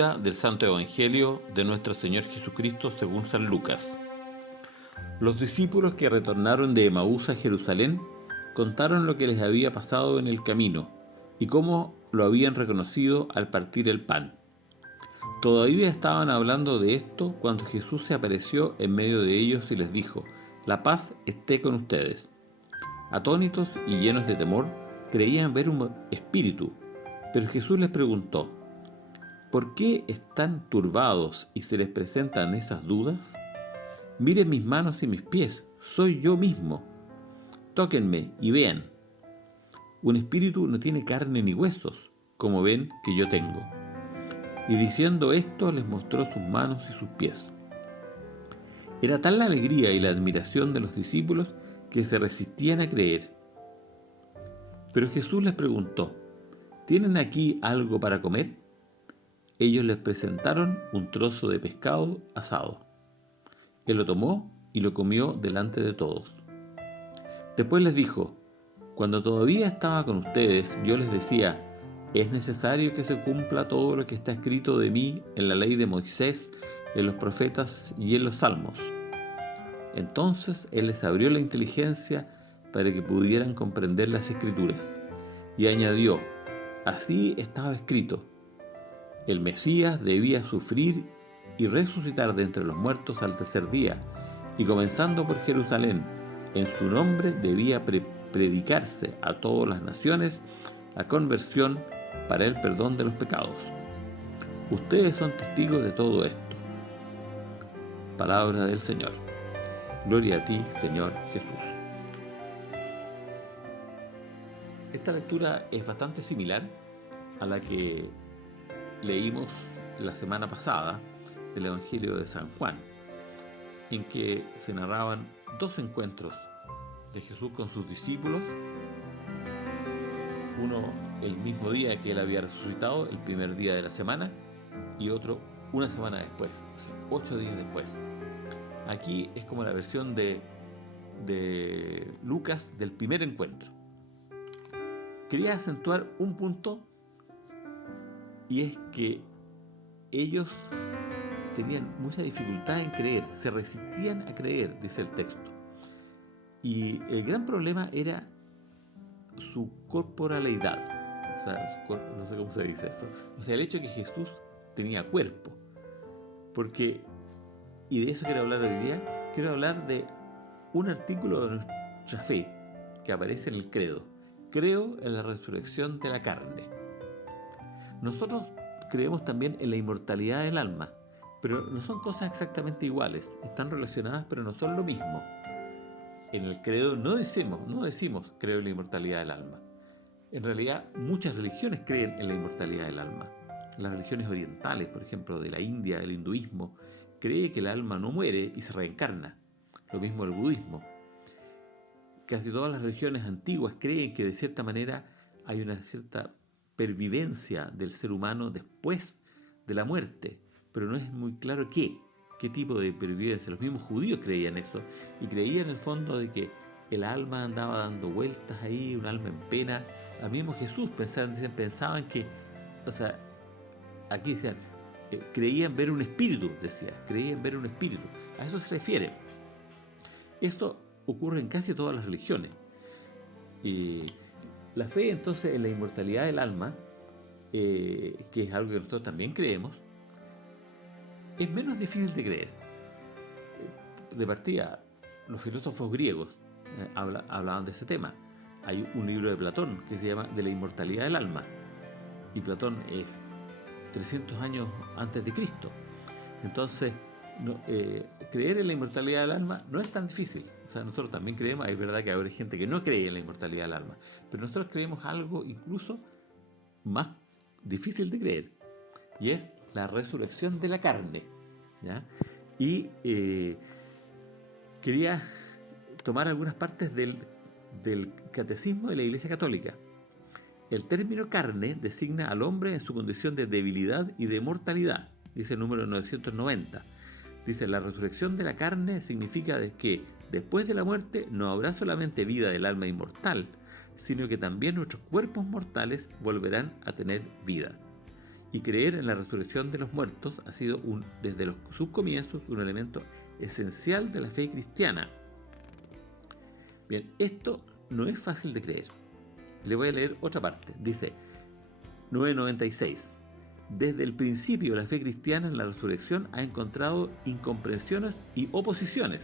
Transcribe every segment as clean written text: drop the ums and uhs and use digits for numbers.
Lectura del Santo Evangelio de nuestro Señor Jesucristo según San Lucas. Los discípulos que retornaron de Emaús a Jerusalén contaron lo que les había pasado en el camino y cómo lo habían reconocido al partir el pan. Todavía estaban hablando de esto cuando Jesús se apareció en medio de ellos y les dijo: «La paz esté con ustedes». Atónitos y llenos de temor, creían ver un espíritu, pero Jesús les preguntó: ¿por qué están turbados y se les presentan esas dudas? Miren mis manos y mis pies, soy yo mismo. Tóquenme y vean. Un espíritu no tiene carne ni huesos, como ven que yo tengo. Y diciendo esto, les mostró sus manos y sus pies. Era tal la alegría y la admiración de los discípulos que se resistían a creer. Pero Jesús les preguntó: ¿tienen aquí algo para comer? Ellos les presentaron un trozo de pescado asado. Él lo tomó y lo comió delante de todos. Después les dijo: cuando todavía estaba con ustedes, yo les decía: es necesario que se cumpla todo lo que está escrito de mí en la ley de Moisés, en los profetas y en los salmos. Entonces Él les abrió la inteligencia para que pudieran comprender las escrituras. Y añadió: así estaba escrito. El Mesías debía sufrir y resucitar de entre los muertos al tercer día, y comenzando por Jerusalén, en su nombre debía predicarse a todas las naciones la conversión para el perdón de los pecados. Ustedes son testigos de todo esto. Palabra del Señor. Gloria a ti, Señor Jesús. Esta lectura es bastante similar a la que leímos la semana pasada del Evangelio de San Juan, en que se narraban dos encuentros de Jesús con sus discípulos, uno el mismo día que Él había resucitado, el primer día de la semana, y otro una semana después, 8 días después. Aquí es como la versión de Lucas del primer encuentro. Quería acentuar un punto, y es que ellos tenían mucha dificultad en creer, se resistían a creer, dice el texto. Y el gran problema era su corporalidad, o sea, no sé cómo se dice esto, o sea, el hecho de que Jesús tenía cuerpo. Porque, y de eso quiero hablar hoy día, quiero hablar de un artículo de nuestra fe que aparece en el credo. Creo en la resurrección de la carne. Nosotros creemos también en la inmortalidad del alma, pero no son cosas exactamente iguales, están relacionadas pero no son lo mismo. En el credo no decimos creo en la inmortalidad del alma. En realidad muchas religiones creen en la inmortalidad del alma. Las religiones orientales, por ejemplo de la India, el hinduismo, cree que el alma no muere y se reencarna. Lo mismo el budismo. Casi todas las religiones antiguas creen que de cierta manera hay una cierta pervivencia del ser humano después de la muerte, pero no es muy claro qué tipo de pervivencia. Los mismos judíos creían eso, y creían en el fondo de que el alma andaba dando vueltas ahí, un alma en pena. Al mismo Jesús pensaban que, o sea, aquí decían, creían ver un espíritu, creían ver un espíritu. A eso se refiere. Esto ocurre en casi todas las religiones. La fe entonces en la inmortalidad del alma, que es algo que nosotros también creemos, es menos difícil de creer. De partida, los filósofos griegos hablaban de ese tema. Hay un libro de Platón que se llama De la inmortalidad del alma, y Platón es 300 años antes de Cristo. Entonces, creer en la inmortalidad del alma no es tan difícil. O sea, nosotros también creemos, es verdad que hay gente que no cree en la inmortalidad del alma, pero nosotros creemos algo incluso más difícil de creer, y es la resurrección de la carne, ¿ya? Y quería tomar algunas partes del catecismo de la Iglesia Católica. El término carne designa al hombre en su condición de debilidad y de mortalidad, dice el número 990. Dice: la resurrección de la carne significa que después de la muerte no habrá solamente vida del alma inmortal, sino que también nuestros cuerpos mortales volverán a tener vida. Y creer en la resurrección de los muertos ha sido desde sus comienzos un elemento esencial de la fe cristiana. Bien, esto no es fácil de creer. Le voy a leer otra parte. Dice 996. Desde el principio la fe cristiana en la resurrección ha encontrado incomprensiones y oposiciones.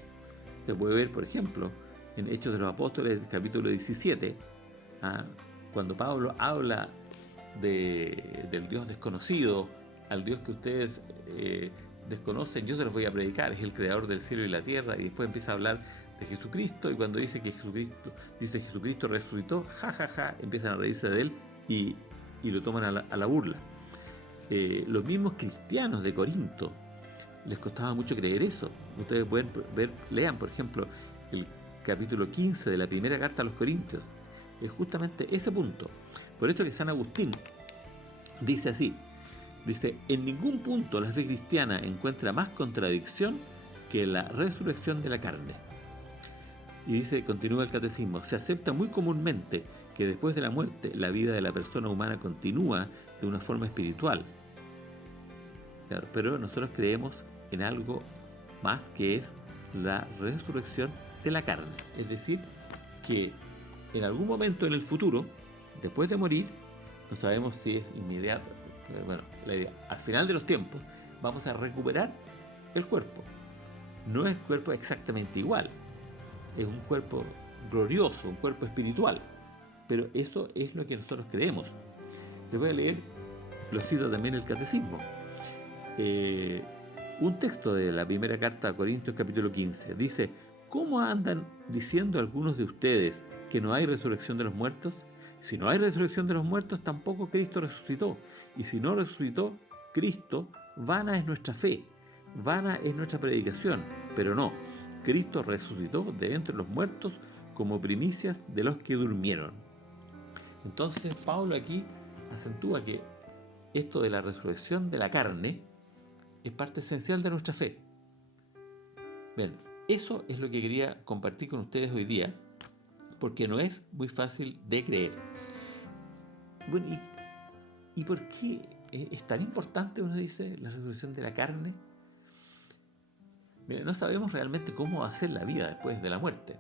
Se puede ver, por ejemplo, en Hechos de los Apóstoles, capítulo 17, cuando Pablo habla del Dios desconocido, al Dios que ustedes desconocen, yo se los voy a predicar, es el creador del cielo y la tierra, y después empieza a hablar de Jesucristo, y cuando dice que Jesucristo resucitó, empiezan a reírse de él y lo toman a la burla. Los mismos cristianos de Corinto les costaba mucho creer eso. Ustedes pueden lean, por ejemplo, el capítulo 15 de la primera carta a los Corintios. Es justamente ese punto. Por esto que San Agustín dice así, dice: en ningún punto la fe cristiana encuentra más contradicción que la resurrección de la carne. Y dice, continúa el catecismo, se acepta muy comúnmente que después de la muerte la vida de la persona humana continúa de una forma espiritual. Claro, pero nosotros creemos en algo más, que es la resurrección de la carne. Es decir, que en algún momento en el futuro, después de morir, no sabemos si es inmediato, bueno, al final de los tiempos, vamos a recuperar el cuerpo. No es cuerpo exactamente igual, es un cuerpo glorioso, un cuerpo espiritual, pero eso es lo que nosotros creemos. Les voy a leer, lo cito también el catecismo, un texto de la primera carta a Corintios capítulo 15, dice: ¿cómo andan diciendo algunos de ustedes que no hay resurrección de los muertos? Si no hay resurrección de los muertos, tampoco Cristo resucitó. Y si no resucitó Cristo, vana es nuestra fe, vana es nuestra predicación. Pero no, Cristo resucitó de entre los muertos como primicias de los que durmieron. Entonces Pablo aquí acentúa que esto de la resurrección de la carne es parte esencial de nuestra fe. Bien, eso es lo que quería compartir con ustedes hoy día, porque no es muy fácil de creer. Bueno, ¿y por qué es tan importante, uno dice, la resurrección de la carne? Mira, no sabemos realmente cómo va a ser la vida después de la muerte.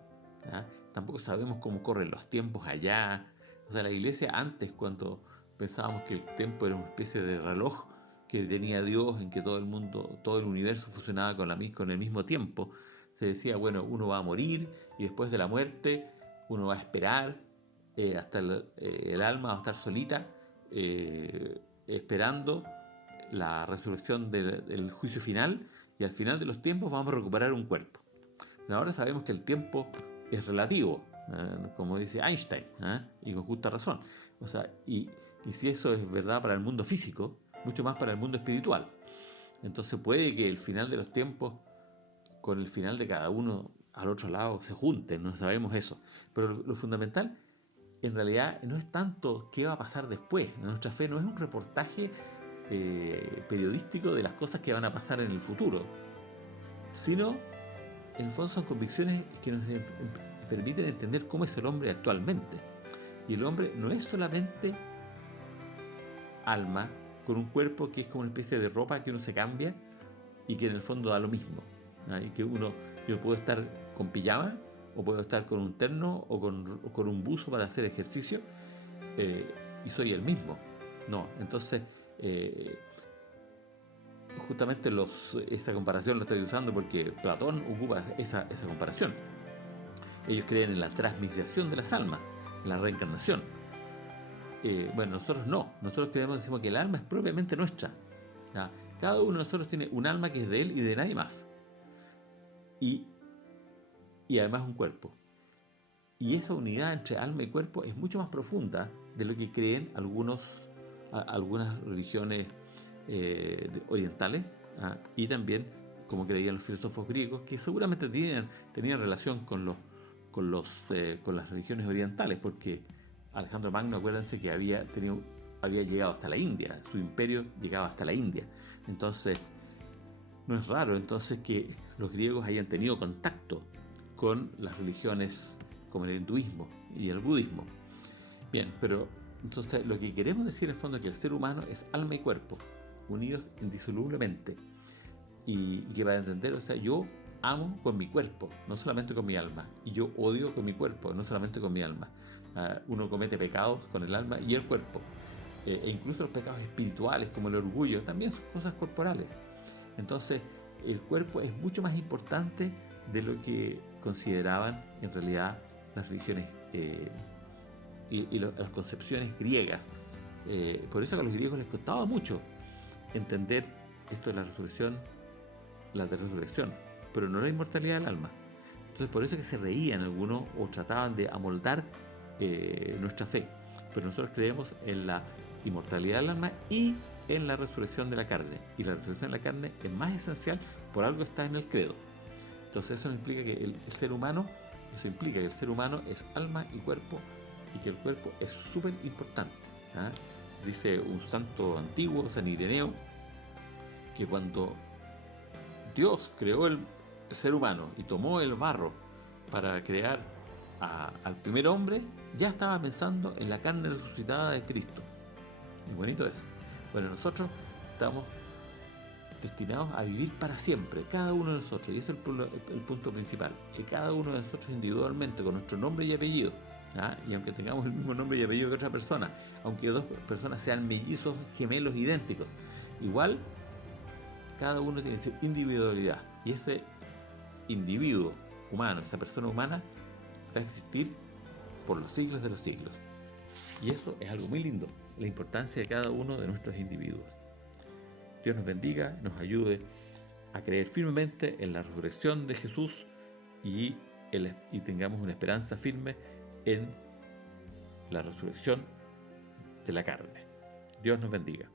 Tampoco sabemos cómo corren los tiempos allá. O sea, la iglesia antes, cuando pensábamos que el tiempo era una especie de reloj que tenía Dios, en que todo el mundo, todo el universo funcionaba con el mismo tiempo, se decía, bueno, uno va a morir y después de la muerte uno va a esperar hasta el alma va a estar solita esperando la resurrección del juicio final, y al final de los tiempos vamos a recuperar un cuerpo. Pero ahora sabemos que el tiempo es relativo, como dice Einstein, y con justa razón. O sea, y si eso es verdad para el mundo físico, mucho más para el mundo espiritual. Entonces puede que el final de los tiempos con el final de cada uno al otro lado se junten, no sabemos eso. Pero lo fundamental en realidad no es tanto qué va a pasar después. Nuestra fe no es un reportaje periodístico de las cosas que van a pasar en el futuro, sino en el fondo son convicciones que nos permiten entender cómo es el hombre actualmente. Y el hombre no es solamente alma con un cuerpo que es como una especie de ropa que uno se cambia y que en el fondo da lo mismo. Y que yo puedo estar con pijama, o puedo estar con un terno o con un buzo para hacer ejercicio, y soy el mismo. No, entonces justamente esa comparación la estoy usando porque Platón ocupa esa comparación. Ellos creen en la transmigración de las almas, en la reencarnación. Bueno, nosotros no. Nosotros decimos que el alma es propiamente nuestra. Cada uno de nosotros tiene un alma que es de él y de nadie más. Y además un cuerpo. Y esa unidad entre alma y cuerpo es mucho más profunda de lo que creen algunas religiones orientales, y también como creían los filósofos griegos, que seguramente tenían relación con las religiones orientales, porque Alejandro Magno, acuérdense que había llegado hasta la India, su imperio llegaba hasta la India. Entonces no es raro entonces que los griegos hayan tenido contacto con las religiones como el hinduismo y el budismo. Bien, pero Entonces, lo que queremos decir en el fondo es que el ser humano es alma y cuerpo, unidos indisolublemente. Y que para entender, o sea, yo amo con mi cuerpo, no solamente con mi alma. Y yo odio con mi cuerpo, no solamente con mi alma. Uno comete pecados con el alma y el cuerpo. E incluso los pecados espirituales, como el orgullo, también son cosas corporales. Entonces, el cuerpo es mucho más importante de lo que consideraban en realidad las religiones las concepciones griegas. Por eso a los griegos les costaba mucho entender esto de la resurrección, la de resurrección, pero no la inmortalidad del alma. Entonces por eso es que se reían algunos o trataban de amoldar nuestra fe. Pero nosotros creemos en la inmortalidad del alma y en la resurrección de la carne. Y la resurrección de la carne es más esencial, por algo está en el credo. Entonces eso implica que el ser humano, eso implica que el ser humano es alma y cuerpo, y que el cuerpo es súper importante. ¿Ah? Dice un santo antiguo, San Ireneo, que cuando Dios creó el ser humano y tomó el barro para crear al primer hombre, ya estaba pensando en la carne resucitada de Cristo. Y bonito eso. Bueno, nosotros estamos destinados a vivir para siempre, cada uno de nosotros, y ese es el punto principal, que cada uno de nosotros individualmente, con nuestro nombre y apellido, ¿ah? Y aunque tengamos el mismo nombre y apellido que otra persona, aunque dos personas sean mellizos, gemelos, idénticos, igual cada uno tiene su individualidad, y ese individuo humano, esa persona humana, va a existir por los siglos de los siglos. Y eso es algo muy lindo, la importancia de cada uno de nuestros individuos. Dios nos bendiga, nos ayude a creer firmemente en la resurrección de Jesús y tengamos una esperanza firme en la resurrección de la carne. Dios nos bendiga.